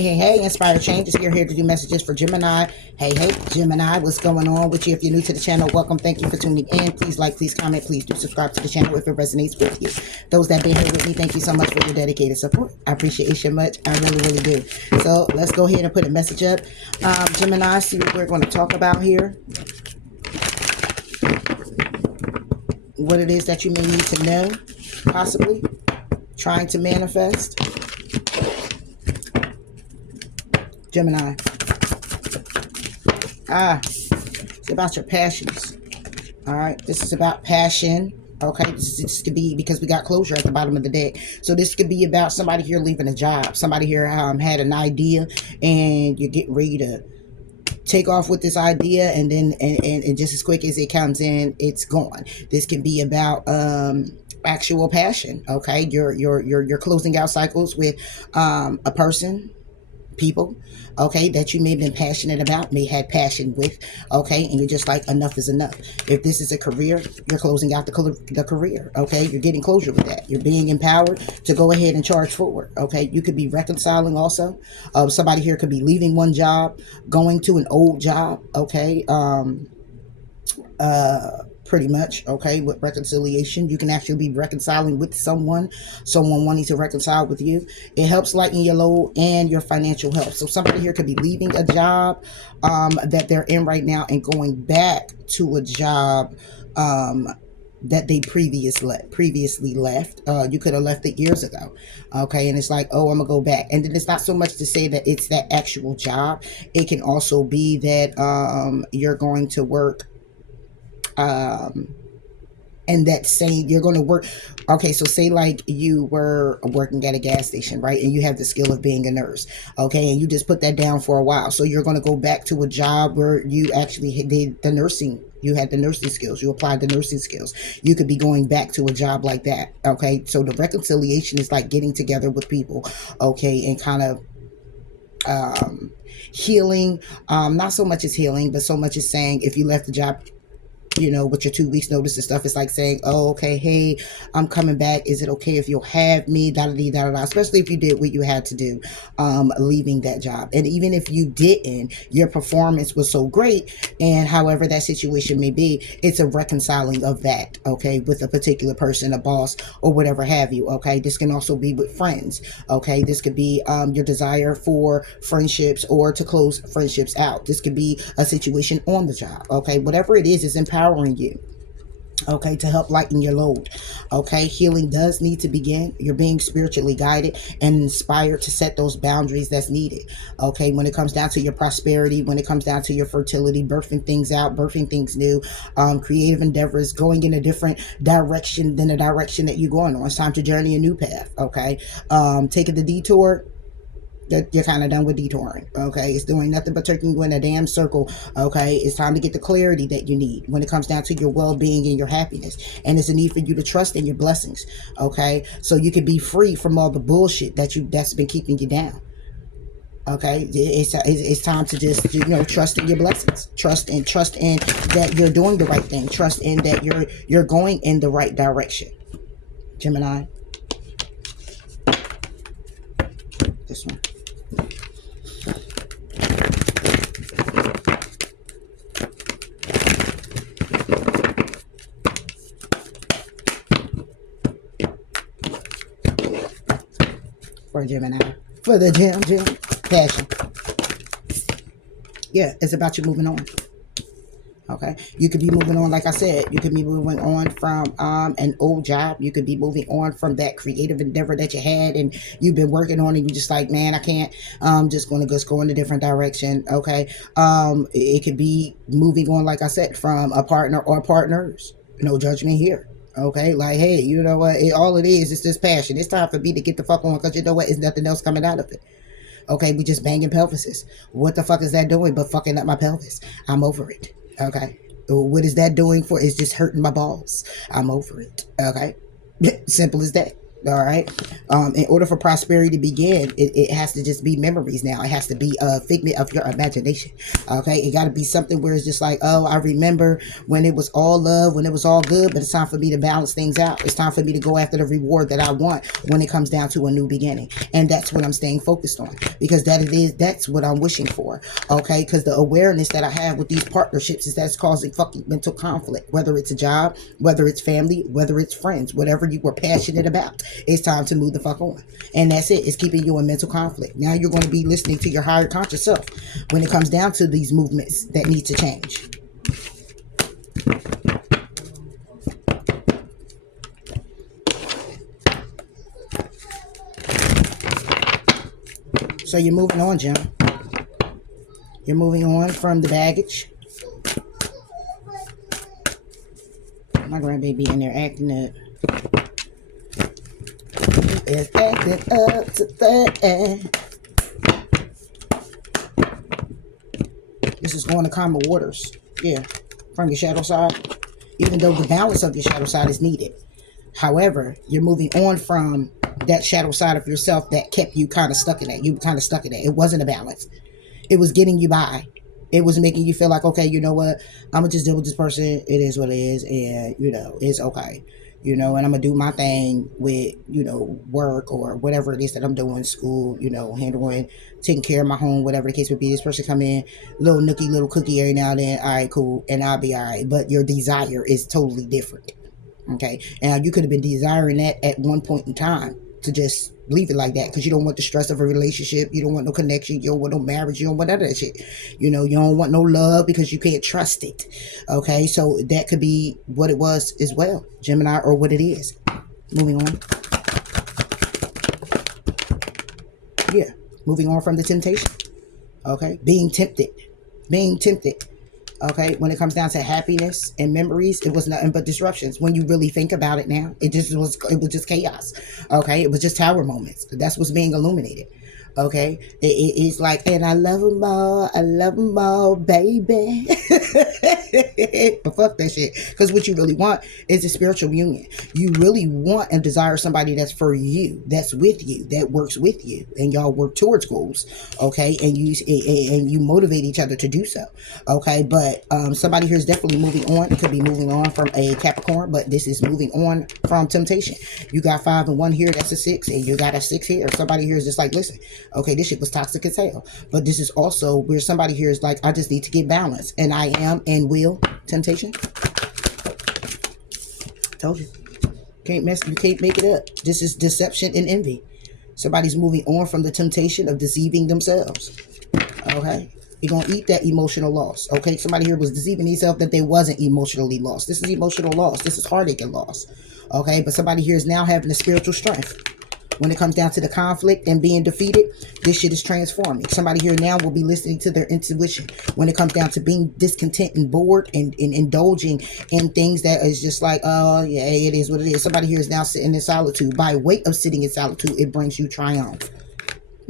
Hey, Inspired Changes here to do messages for Gemini. Hey, Gemini, what's going on with you? If you're new to the channel, welcome. Thank you for tuning in. Please like, please comment, please do subscribe to the channel if it resonates with you. Those that been here with me, thank you so much for your dedicated support. I appreciate you much. I really do. So let's go ahead and put a message up. Gemini, see what we're going to talk about here. What it is that you may need to know, possibly trying to manifest. Gemini. It's about your passions. All right, this is about passion. Okay, this could be because we got closure at the bottom of the deck. So this could be about somebody here leaving a job. Somebody here had an idea and you're getting ready to take off with this idea, and then and just as quick as it comes in, it's gone. This can be about actual passion. Okay, you're closing out cycles with a person, people, okay, that you may have been passionate about, may have passion with, okay, and you're just like, enough is enough. If this is a career, you're closing out the career, okay, you're getting closure with that. You're being empowered to go ahead and charge forward, okay. You could be reconciling also. Somebody here could be leaving one job, going to an old job, okay, pretty much, okay, with reconciliation. You can actually be reconciling with someone wanting to reconcile with you. It helps lighten your load and your financial health. So somebody here could be leaving a job that they're in right now and going back to a job that they previously left. You could have left it years ago, okay, and it's like, oh, I'm gonna go back. And then it's not so much to say that it's that actual job. It can also be that you're going to work and that same, you're going to work. Okay, so say like you were working at a gas station, right? And you have the skill of being a nurse, okay? And you just put that down for a while. So you're going to go back to a job where you actually did the nursing. You had the nursing skills. You applied the nursing skills. You could be going back to a job like that, okay? So the reconciliation is like getting together with people, okay? And kind of healing, not so much as healing, but so much as saying, if you left the job, you know, with your 2 weeks notice and stuff, it's like saying, oh, okay, hey, I'm coming back. Is it okay if you'll have me? Da-da-dee-da-da-da. Especially if you did what you had to do, leaving that job. And even if you didn't, your performance was so great, and however that situation may be, it's a reconciling of that, okay, with a particular person, a boss, or whatever have you, okay? This can also be with friends, okay? This could be your desire for friendships or to close friendships out. This could be a situation on the job, okay? Whatever it is empowering you, okay, to help lighten your load, okay. Healing does need to begin. You're being spiritually guided and inspired to set those boundaries that's needed, okay, when it comes down to your prosperity, when it comes down to your fertility, birthing things out, birthing things new, creative endeavors, going in a different direction than the direction that you're going on. It's time to journey a new path, okay. Taking the detour, you're kind of done with detouring, okay. It's doing nothing but taking you in a damn circle, okay. It's time to get the clarity that you need when it comes down to your well-being and your happiness, and it's a need for you to trust in your blessings, okay, so you can be free from all the bullshit that's been keeping you down, okay. It's time to just, you know, trust in your blessings, trust in that you're doing the right thing, trust in that you're going in the right direction. Gemini, this one. For Gemini, for the gem passion. Yeah, it's about you moving on, okay. You could be moving on, like I said, you could be moving on from an old job. You could be moving on from that creative endeavor that you had and you've been working on, and you're just like, man, I can't, just going to just go in a different direction, okay. It could be moving on, like I said, from a partner or partners. No judgment here, okay. Like, hey, you know what, all it is this passion. It's time for me to get the fuck on, because you know what, there's nothing else coming out of it, okay. We just banging pelvises. What the fuck is that doing but fucking up my pelvis? I'm over it, okay. What is that doing for? It's just hurting my balls. I'm over it, okay. Simple as that. All right. In order for prosperity to begin, it has to just be memories now. It has to be a figment of your imagination. Okay. It got to be something where it's just like, oh, I remember when it was all love, when it was all good, but it's time for me to balance things out. It's time for me to go after the reward that I want when it comes down to a new beginning. And that's what I'm staying focused on, because that's what I'm wishing for. Okay. Because the awareness that I have with these partnerships is that's causing fucking mental conflict, whether it's a job, whether it's family, whether it's friends, whatever you were passionate about. It's time to move the fuck on. And that's it. It's keeping you in mental conflict. Now you're going to be listening to your higher conscious self when it comes down to these movements that need to change. So you're moving on, Jim. You're moving on from the baggage. My grandbaby in there acting up. Is acting up to that. This is going to calmer waters. Yeah. From your shadow side. Even though the balance of your shadow side is needed. However, you're moving on from that shadow side of yourself that kept you kind of stuck in that. You were kind of stuck in that. It wasn't a balance. It was getting you by. It was making you feel like, okay, you know what? I'm going to just deal with this person. It is what it is. And, it's okay. And I'm going to do my thing with, work or whatever it is that I'm doing, school, handling, taking care of my home, whatever the case would be. This person come in, little nookie, little cookie every now and then. All right, cool. And I'll be all right. But your desire is totally different. Okay. And you could have been desiring that at one point in time to just leave it like that, because you don't want the stress of a relationship. You don't want no connection. You don't want no marriage. You don't want none of that shit. You don't want no love because you can't trust it. Okay. So that could be what it was as well, Gemini, or what it is. Moving on. Yeah. Moving on from the temptation. Okay. Being tempted. Okay, when it comes down to happiness and memories, it was nothing but disruptions. When you really think about it now, it was just chaos. Okay, it was just tower moments. That's what's being illuminated. Okay, it's like, and I love them all, baby. But fuck that shit, because what you really want is a spiritual union. You really want and desire somebody that's for you, that's with you, that works with you, and y'all work towards goals. Okay, and you motivate each other to do so. Okay, but somebody here is definitely moving on. It could be moving on from a Capricorn, but this is moving on from temptation. You got 5 and 1 here, that's a 6, and you got a 6 here. Somebody here is just like, listen, okay, this shit was toxic as hell. But this is also where somebody here is like, I just need to get balance. And I am and will. Temptation. Told you. You can't make it up. This is deception and envy. Somebody's moving on from the temptation of deceiving themselves. Okay. You're going to eat that emotional loss. Okay. Somebody here was deceiving themselves that they wasn't emotionally lost. This is emotional loss. This is heartache and loss. Okay. But somebody here is now having a spiritual strength. When it comes down to the conflict and being defeated, this shit is transforming. Somebody here now will be listening to their intuition when it comes down to being discontent and bored and indulging in things that is just like, oh, yeah, it is what it is. Somebody here is now sitting in solitude. By way of sitting in solitude, it brings you triumph.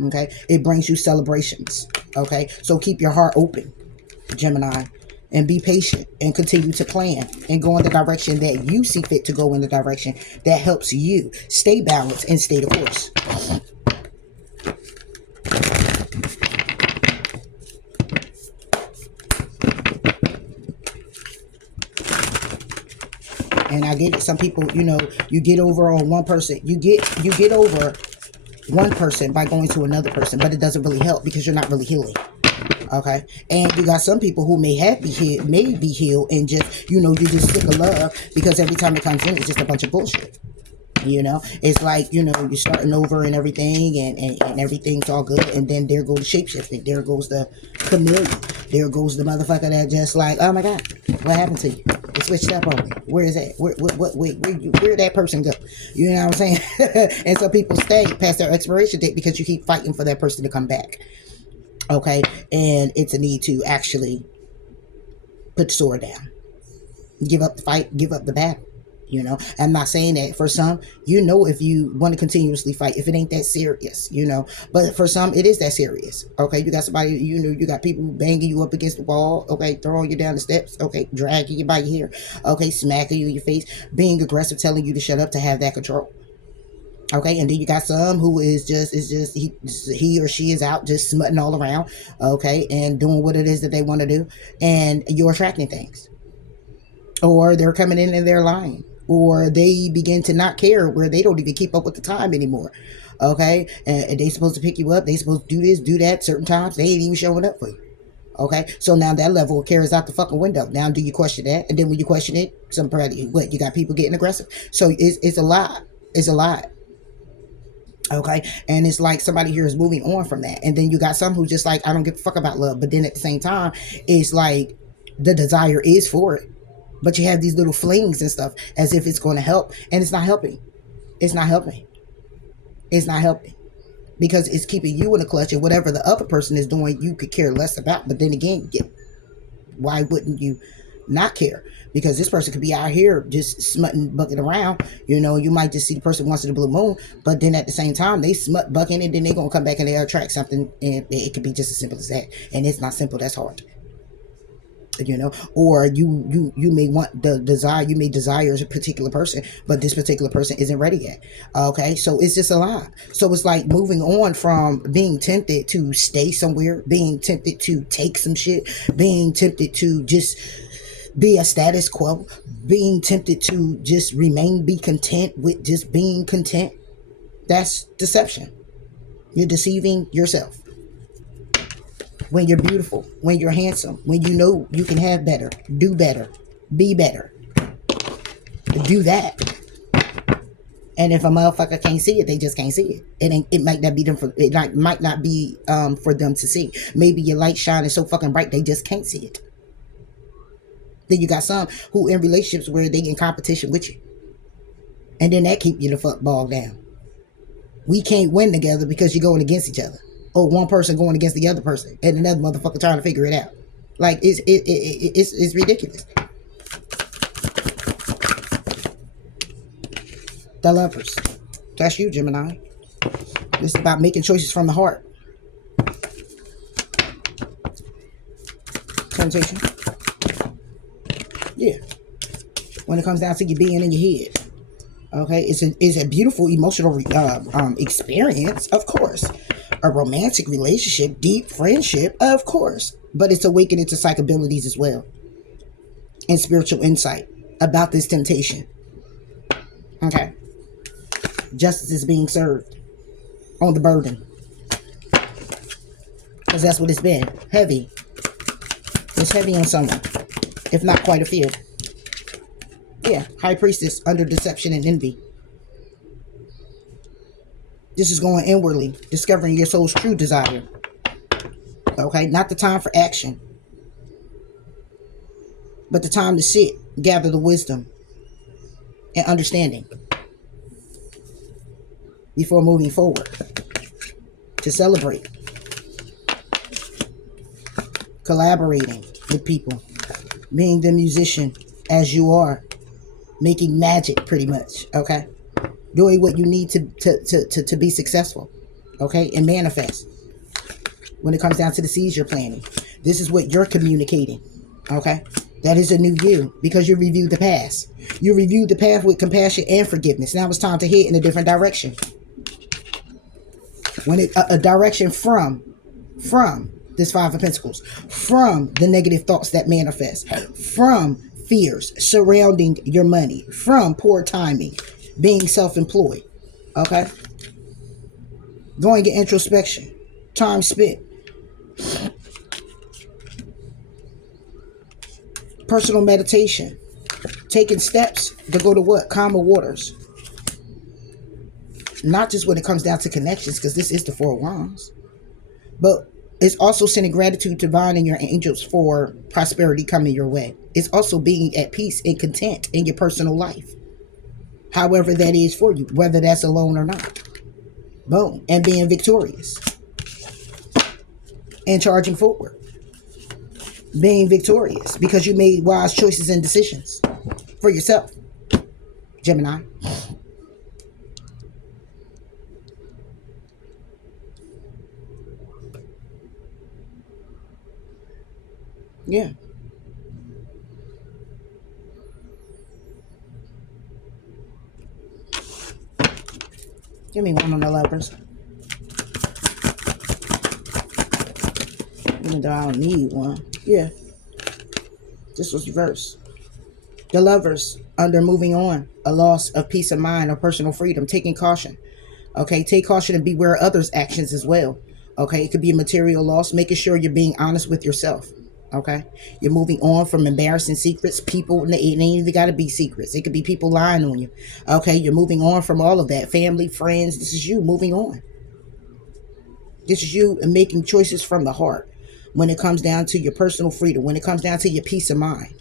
Okay? It brings you celebrations. Okay? So keep your heart open, Gemini. And be patient and continue to plan and go in the direction that you see fit to go in the direction that helps you stay balanced and stay the course. And I get it. Some people, you get over on one person. You get over one person by going to another person, but it doesn't really help because you're not really healing. Okay, and you got some people who may be healed and just, you're just sick of love because every time it comes in, it's just a bunch of bullshit. It's like, you're starting over and everything, and everything's all good, and then there goes the shapeshifting, there goes the chameleon, there goes the motherfucker that just like, oh my god, what happened to you? It switched up on me. Where is that? Where that person go? You know what I'm saying? And some people stay past their expiration date because you keep fighting for that person to come back. Okay, and it's a need to actually put the sword down, give up the fight, give up the battle. I'm not saying that for some, if you want to continuously fight, if it ain't that serious, but for some, it is that serious. Okay, you got somebody, you got people banging you up against the wall. Okay, throwing you down the steps. Okay, dragging you by your hair. Okay, smacking you in your face, being aggressive, telling you to shut up, to have that control. Okay, and then you got some who is just he or she is out just smutting all around, okay, and doing what it is that they want to do, and you're attracting things, or they're coming in and they're lying, or they begin to not care where they don't even keep up with the time anymore. Okay, and they supposed to pick you up, they supposed to do this, do that certain times, they ain't even showing up for you. Okay, so now that level of care is out the fucking window. Now, do you question that? And then when you question it, somebody, what, you got people getting aggressive. So it's a lot. It's a lot. Okay, and it's like somebody here is moving on from that, and then you got some who just like, I don't give a fuck about love, but then at the same time, it's like the desire is for it, but you have these little flings and stuff as if it's going to help, and it's not helping. It's not helping. It's not helping because it's keeping you in a clutch, and whatever the other person is doing, you could care less about. But then again, why wouldn't you not care? Because this person could be out here just smutting, bucking around. You know, you might just see the person once in a blue moon, but then at the same time, they smut, bucking, and then they're going to come back and they attract something, and it could be just as simple as that. And it's not simple, that's hard. You know, or you may want the desire, you may desire a particular person, but this particular person isn't ready yet. Okay, so it's just a lot. So it's like moving on from being tempted to stay somewhere, being tempted to take some shit, being tempted to just be a status quo, being tempted to just remain, be content with just being content. That's deception. You're deceiving yourself. When you're beautiful, when you're handsome, when you know you can have better, do better, be better, do that. And if a motherfucker can't see it, they just can't see it. It might not be them for it. Might not be for them to see. Maybe your light shining so fucking bright they just can't see it. Then you got some who in relationships where they in competition with you, and then that keep you the fuck bogged down. We can't win together because you're going against each other. Or one person going against the other person, and another motherfucker trying to figure it out. Like it's ridiculous. The lovers. That's you, Gemini. This is about making choices from the heart. Temptation. Yeah. When it comes down to you being in your head. Okay, it's a beautiful emotional experience, of course. A romantic relationship, deep friendship, of course. But it's awakening to psych abilities as well. And spiritual insight about this temptation. Okay. Justice is being served on the burden. Because that's what it's been. Heavy. It's heavy on someone. If not quite a few. Yeah. High priestess under deception and envy. This is going inwardly, discovering your soul's true desire. Okay, not the time for action, but the time to sit, gather the wisdom and understanding before moving forward. To celebrate, collaborating with people, being the musician as you are, making magic pretty much. Okay, doing what you need to be successful. Okay, and manifest. When it comes down to the seeds you're planting, this is what you're communicating. Okay, that is a new you because you reviewed the past. You reviewed the past with compassion and forgiveness. Now it's time to head in a different direction. When a direction from this Five of Pentacles, from the negative thoughts that manifest, from fears surrounding your money, from poor timing, being self-employed. Okay, going in introspection, time spent. Personal meditation, taking steps to go to what? Calmer waters. Not just when it comes down to connections, because this is the Four of Wands, but it's also sending gratitude to divine and your angels for prosperity coming your way. It's also being at peace and content in your personal life, however that is for you, whether that's alone or not. Boom. And being victorious and charging forward. Being victorious because you made wise choices and decisions for yourself, Gemini. Yeah. Give me one on the Lovers. Even though I don't need one. Yeah. This was reversed. The Lovers, under moving on, a loss of peace of mind or personal freedom, taking caution. Okay, take caution and beware of others' actions as well. Okay, it could be a material loss, making sure you're being honest with yourself. Okay, you're moving on from embarrassing secrets. People, it ain't even got to be secrets. It could be people lying on you. Okay, you're moving on from all of that. Family, friends, this is you moving on. This is you making choices from the heart when it comes down to your personal freedom, when it comes down to your peace of mind.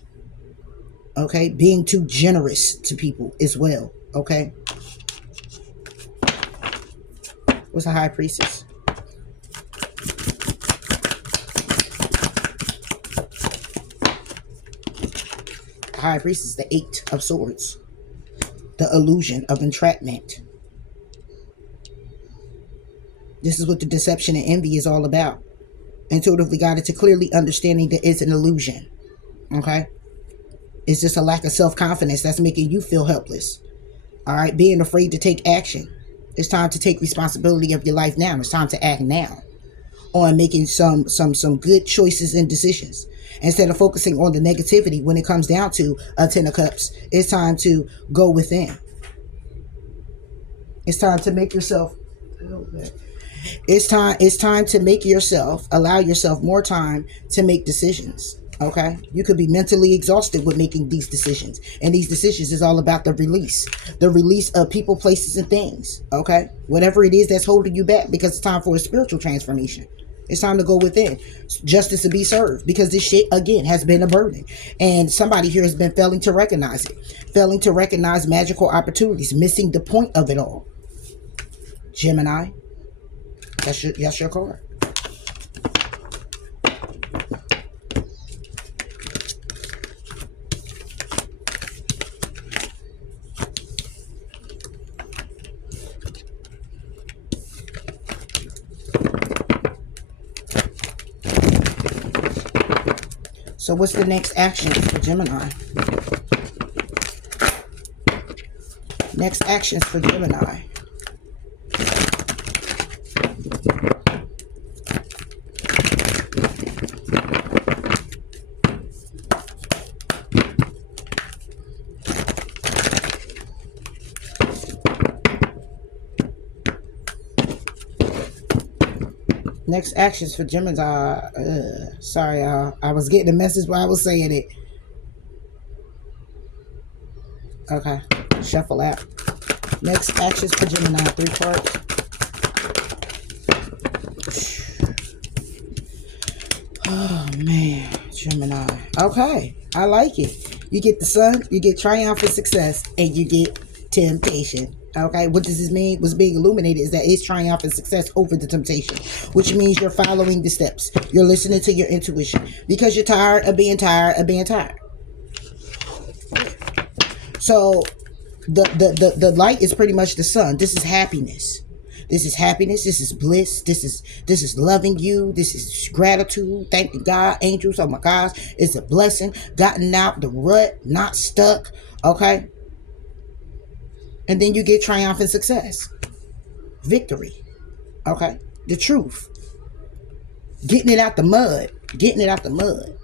Okay, being too generous to people as well. Okay, what's the High Priestess? The High Priestess, the Eight of Swords, the illusion of entrapment. This is what the deception and envy is all about. Intuitively guided to clearly understanding that it's an illusion. Okay, it's just a lack of self-confidence that's making you feel helpless. All right, being afraid to take action. It's time to take responsibility of your life now. It's time to act now on making some good choices and decisions. Instead of focusing on the negativity when it comes down to a Ten of Cups, it's time to go within. It's time to make yourself... It's time to make yourself, allow yourself more time to make decisions. Okay, you could be mentally exhausted with making these decisions, and these decisions is all about the release of people, places, and things. Okay, whatever it is that's holding you back, because it's time for a spiritual transformation. It's time to go within, justice to be served, because this shit again has been a burden, and somebody here has been failing to recognize it, failing to recognize magical opportunities, missing the point of it all. Gemini, that's your card. So what's the next action for Gemini? Next actions for Gemini. Next actions for Gemini. Sorry, y'all. I was getting a message while I was saying it. Okay. Shuffle out. Next actions for Gemini. 3 cards. Oh, man. Gemini. Okay. I like it. You get the Sun, you get triumphant success, and you get temptation. Okay, what does this mean? What's being illuminated is that it's triumphant success over the temptation, which means you're following the steps. You're listening to your intuition because you're tired of being tired of being tired. So the light is pretty much the Sun. This is happiness. This is happiness. This is bliss. This is loving you. This is gratitude. Thanking God, angels. Oh my gosh, it's a blessing. Gotten out the rut, not stuck. Okay. And then you get triumphant success. Victory. Okay? The truth. Getting it out the mud. Getting it out the mud.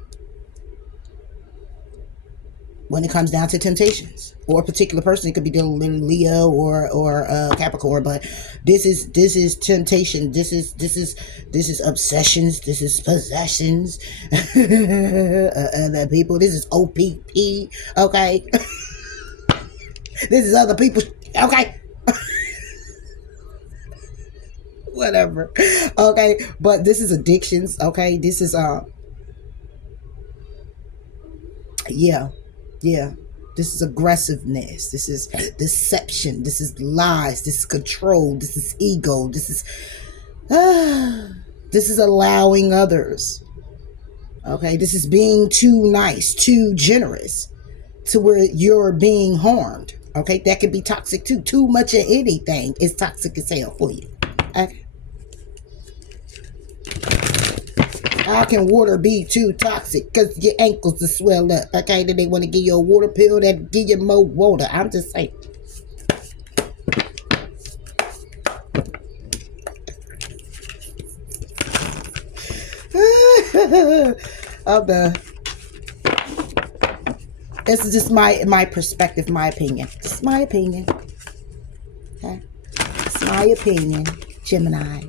When it comes down to temptations. Or a particular person. It could be dealing with Leo or Capricorn. But this is temptation. This is obsessions. This is possessions. Other people. This is OPP. Okay? This is other people. Okay. Whatever. Okay. But this is addictions. Okay. This is, yeah. This is aggressiveness. This is deception. This is lies. This is control. This is ego. This is allowing others. Okay. This is being too nice, too generous to where you're being harmed. Okay, that could be toxic too. Too much of anything is toxic as hell for you. Okay. How can water be too toxic? Because your ankles will swell up. Okay, then they want to give you a water pill that give you more water. I'm just saying. I'm done. This is just my perspective, my opinion. Just my opinion. Okay? It's my opinion, Gemini.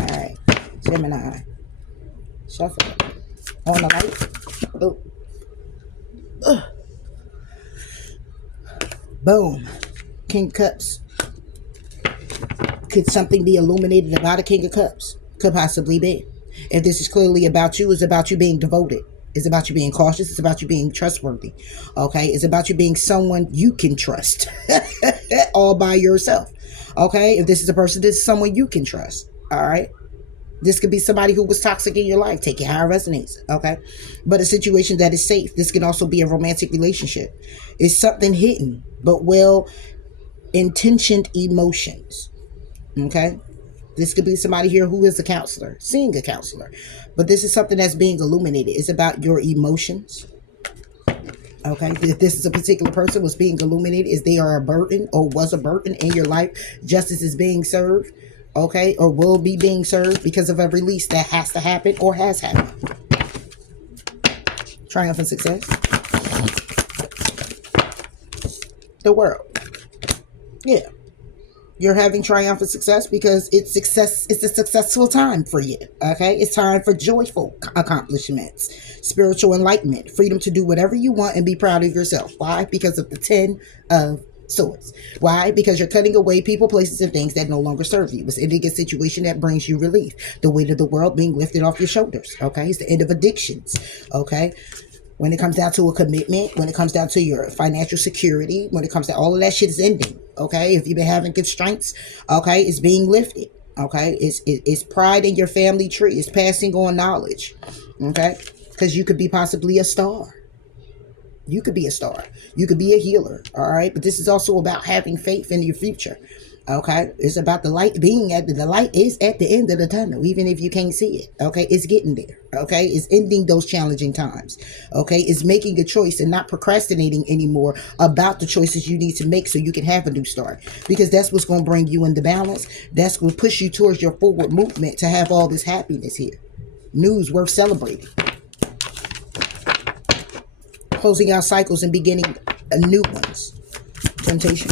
Alright, Gemini. Shuffle. On the light. Oh. Ugh. Boom. King of Cups. Could something be illuminated about a King of Cups? Could possibly be. If this is clearly about you, it's about you being devoted. It's about you being cautious. It's about you being trustworthy. Okay? It's about you being someone you can trust. All by yourself. Okay? If this is a person, this is someone you can trust. All right? This could be somebody who was toxic in your life. Take it how it resonates. Okay? But a situation that is safe. This can also be a romantic relationship. It's something hidden, but well-intentioned emotions. Okay? This could be somebody here who is a counselor, seeing a counselor. But this is something that's being illuminated. It's about your emotions. Okay? If this is a particular person was being illuminated, is they are a burden or was a burden in your life, justice is being served. Okay? Or will be being served because of a release that has to happen or has happened. Triumph and success. The world. Yeah. You're having triumphant success because it's a successful time for you. Okay? It's time for joyful accomplishments, spiritual enlightenment, freedom to do whatever you want and be proud of yourself. Why? Because of the 10 of Swords. Why? Because you're cutting away people, places, and things that no longer serve you. It's ending a situation that brings you relief. The weight of the world being lifted off your shoulders. Okay? It's the end of addictions. Okay? When it comes down to a commitment, when it comes down to your financial security, when it comes to all of that shit is ending. Okay? If you've been having constraints, okay, it's being lifted. Okay? It's pride in your family tree. It's passing on knowledge. Okay? Because you could be possibly a star. You could be a star. You could be a healer. All right? But this is also about having faith in your future. Okay? It's about the light being at the light is at the end of the tunnel, even if you can't see it. Okay? It's getting there. Okay? It's ending those challenging times. Okay? It's making a choice and not procrastinating anymore about the choices you need to make so you can have a new start. Because that's what's going to bring you into balance. That's going to push you towards your forward movement to have all this happiness here. News worth celebrating. Closing out cycles and beginning new ones. Temptation.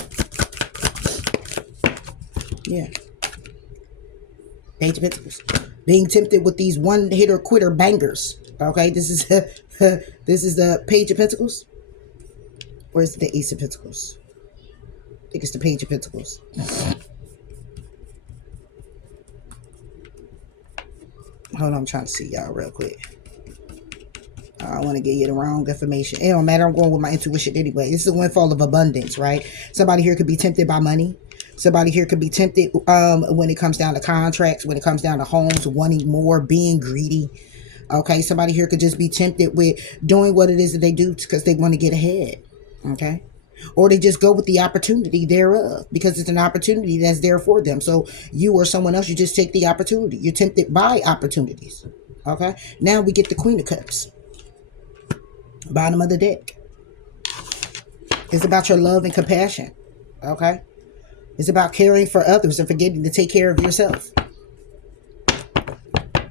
Yeah. Page of Pentacles. Being tempted with these one-hitter quitter bangers. Okay, this is this is the Page of Pentacles. Or is it the Ace of Pentacles? I think it's the Page of Pentacles. Hold on, I'm trying to see y'all real quick. I don't want to give you the wrong information. It don't matter. I'm going with my intuition anyway. This is a windfall of abundance, right? Somebody here could be tempted by money. Somebody here could be tempted when it comes down to contracts, when it comes down to homes, wanting more, being greedy. Okay, somebody here could just be tempted with doing what it is that they do because they want to get ahead. Okay, or they just go with the opportunity thereof because it's an opportunity that's there for them. So you or someone else, you just take the opportunity. You're tempted by opportunities. Okay, now we get the Queen of Cups. Bottom of the deck. It's about your love and compassion. Okay? It's about caring for others and forgetting to take care of yourself.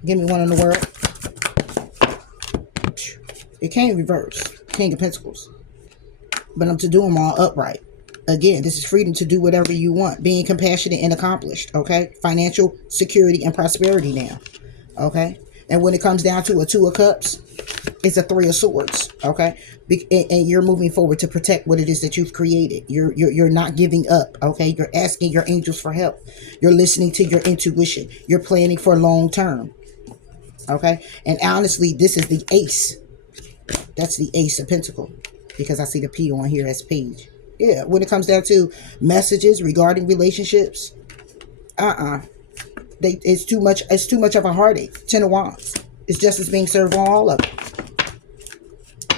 Give me one in the world. It came reverse. King of Pentacles. But I'm to do them all upright. Again, this is freedom to do whatever you want. Being compassionate and accomplished. Okay? Financial security and prosperity now. Okay? And when it comes down to a Two of Cups, it's a Three of Swords, okay? And you're moving forward to protect what it is that you've created. You're not giving up, okay? You're asking your angels for help. You're listening to your intuition. You're planning for long term, okay? And honestly, this is the Ace. That's the Ace of Pentacles because I see the P on here as page. Yeah, when it comes down to messages regarding relationships, it's too much. It's too much of a heartache. 10 of Wands. It's justice being served on all of it.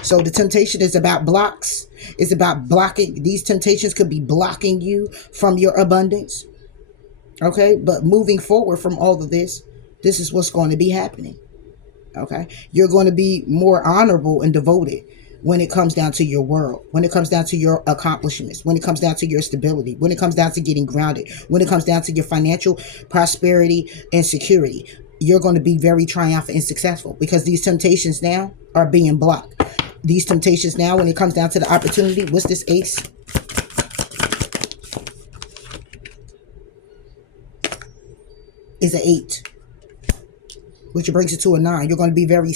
So the temptation is about blocks. It's about blocking. These temptations could be blocking you from your abundance. Okay? But moving forward from all of this, this is what's going to be happening. Okay? You're going to be more honorable and devoted. when it comes down to your world, when it comes down to your accomplishments, when it comes down to your stability, when it comes down to getting grounded, when it comes down to your financial prosperity and security. You're going to be very triumphant and successful because these temptations now are being blocked. These temptations now, when it comes down to the opportunity, what's this ace? Is an 8, which brings it to a 9. You're going to be very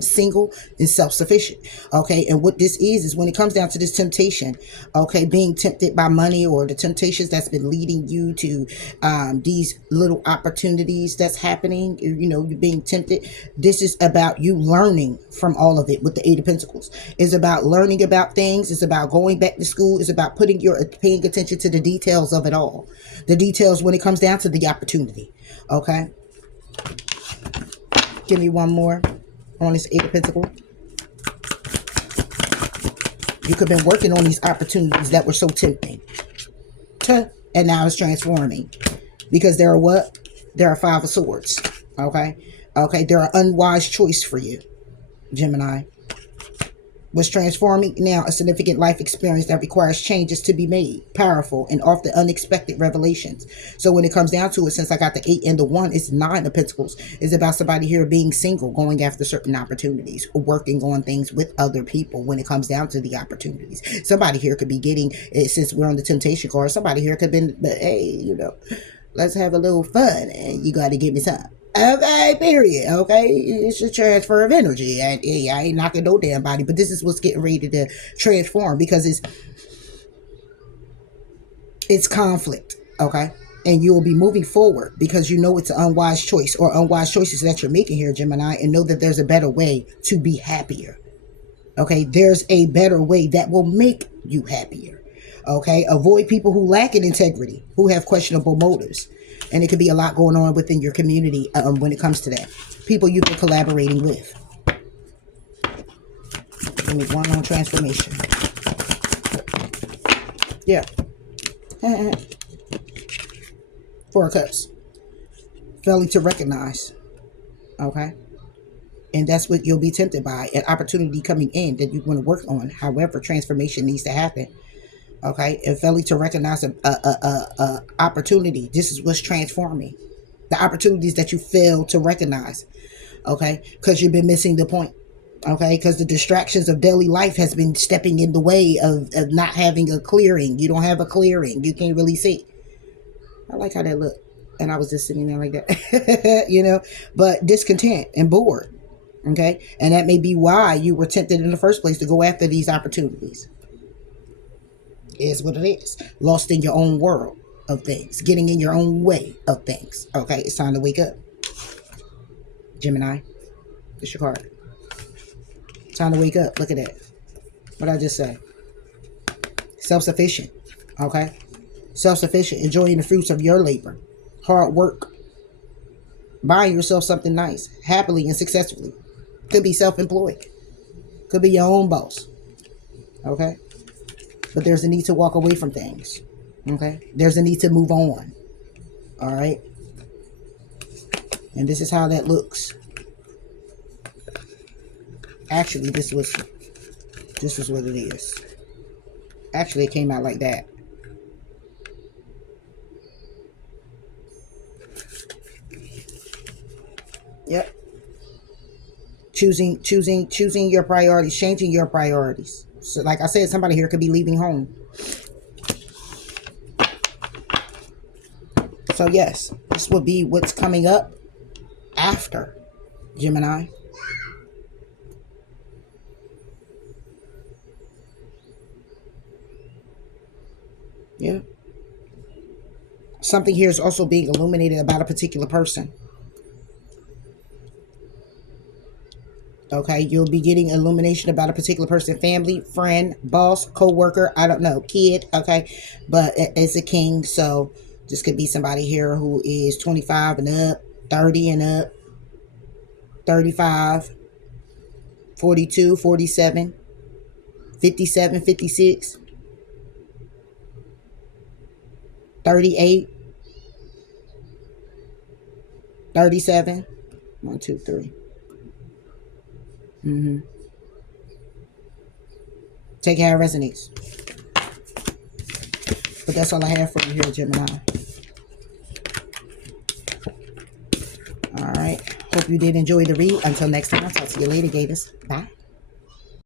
single and self-sufficient. Okay, and what this is when it comes down to this temptation, okay, being tempted by money or the temptations that's been leading you to these little opportunities that's happening, you're being tempted. This is about you learning from all of it with the 8 of Pentacles. It's about learning about things. It's about going back to school. It's about paying attention to the details of it all. The details when it comes down to the opportunity. Okay. Give me one more on this 8 of Pentacles. You could have been working on these opportunities that were so tempting. And now it's transforming. Because there are what? There are 5 of Swords. Okay? Okay, they're an unwise choice for you, Gemini. What's transforming now? A significant life experience that requires changes to be made. Powerful and often unexpected revelations. So when it comes down to it, since I got the 8 and the 1, it's 9 of Pentacles. It's about somebody here being single, going after certain opportunities, or working on things with other people when it comes down to the opportunities. Somebody here could be getting, since we're on the temptation card, somebody here could have been, hey, let's have a little fun and you got to give me some. Okay, period. Okay, it's a transfer of energy. And I ain't knocking no damn body, but this is what's getting ready to transform because it's conflict. Okay, and you will be moving forward because you know it's an unwise choice or unwise choices that you're making here, Gemini, and know that there's a better way to be happier. Okay, there's a better way that will make you happier. Okay, avoid people who lack in integrity, who have questionable motives. And it could be a lot going on within your community when it comes to that. People you've been collaborating with. Give me one on transformation. Yeah. 4 of Cups. Failing to recognize. Okay. And that's what you'll be tempted by. An opportunity coming in that you want to work on. However, transformation needs to happen. Okay, and failing to recognize a opportunity. This is what's transforming. The opportunities that you fail to recognize. Okay, because you've been missing the point. Okay, because the distractions of daily life has been stepping in the way of not having a clearing. You don't have a clearing. You can't really see. I like how that looked. And I was just sitting there like that. But discontent and bored. Okay, and that may be why you were tempted in the first place to go after these opportunities. Is what it is. Lost in your own world of things. Getting in your own way of things. Okay, it's time to wake up. Gemini, it's your card. Time to wake up. Look at that. What did I just say? Self-sufficient. Okay? Self-sufficient. Enjoying the fruits of your labor. Hard work. Buying yourself something nice. Happily and successfully. Could be self-employed. Could be your own boss. Okay? But there's a need to walk away from things. Okay? There's a need to move on. Alright? And this is how that looks. Actually, this was what it is. Actually, it came out like that. Yep. Choosing your priorities, changing your priorities. So like I said, somebody here could be leaving home. So yes, this will be what's coming up after Gemini. Yeah. Something here is also being illuminated about a particular person. Okay, you'll be getting illumination about a particular person, family, friend, boss, co-worker, I don't know, kid, okay? But it's a king, so this could be somebody here who is 25 and up, 30 and up, 35, 42, 47, 57, 56, 38, 37, 1, 2, 3. Take how it resonates. But that's all I have for you here, Gemini. All right. Hope you did enjoy the read. Until next time, I'll talk to you later, Gators. Bye.